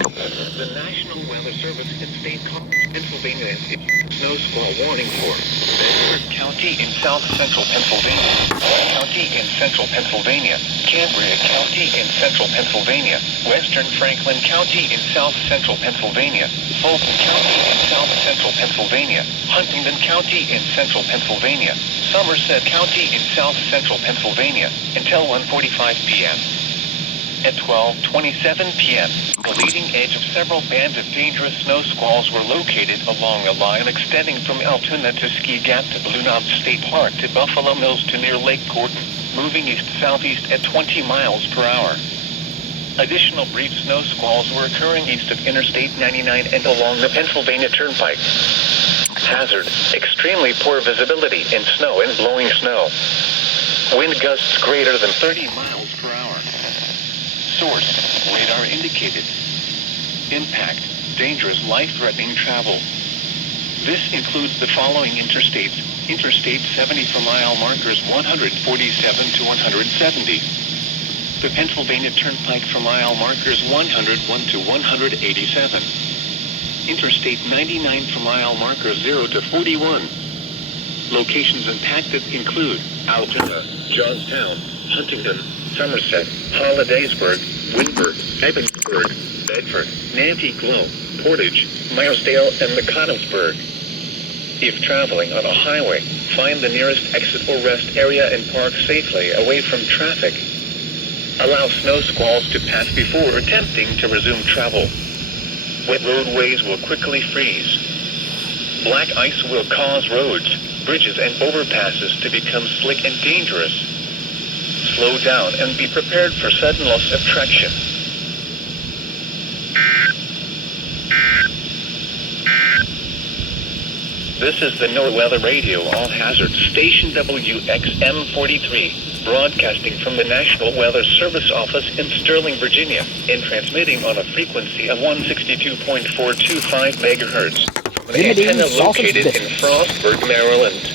The National Weather Service in State College, Pennsylvania has issued snow squall warning for Bedford County in south central Pennsylvania, West County in central Pennsylvania, Cambria County in central Pennsylvania, Western Franklin County in south central Pennsylvania, Fulton County in south central Pennsylvania, Huntingdon County in central Pennsylvania, Somerset County in south central Pennsylvania, until 1:45 p.m. At 12:27 p.m., the leading edge of several bands of dangerous snow squalls were located along a line extending from Altoona to Ski Gap to Blue Knob State Park to Buffalo Mills to near Lake Gordon, moving east-southeast at 20 miles per hour. Additional brief snow squalls were occurring east of Interstate 99 and along the Pennsylvania Turnpike. Hazard: extremely poor visibility in snow and blowing snow. Wind gusts greater than 30 miles per hour. Source: radar indicated. Impact: dangerous, life-threatening travel. This includes the following interstates: Interstate 70 for mile markers 147 to 170. The Pennsylvania Turnpike for mile markers 101 to 187. Interstate 99 for mile markers 0 to 41. Locations impacted include Altoona, Johnstown, Huntingdon, Somerset, Hollidaysburg, Windburg, Ebensburg, Bedford, Nanticlow, Portage, Meyersdale, and McConnellsburg. If traveling on a highway, find the nearest exit or rest area and park safely away from traffic. Allow snow squalls to pass before attempting to resume travel. Wet roadways will quickly freeze. Black ice will cause roads, bridges, and overpasses to become slick and dangerous. Slow down and be prepared for sudden loss of traction. This is the NOAA Weather Radio All Hazards Station WXM-43, broadcasting from the National Weather Service office in Sterling, Virginia, and transmitting on a frequency of 162.425 megahertz. The antenna located in Frostburg, Maryland.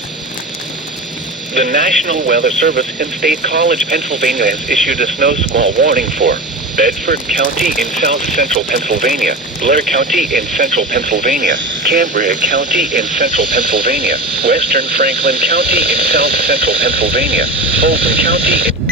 The National Weather Service in State College, Pennsylvania has issued a snow squall warning for Bedford County in south central Pennsylvania, Blair County in central Pennsylvania, Cambria County in central Pennsylvania, Western Franklin County in south central Pennsylvania, Fulton County in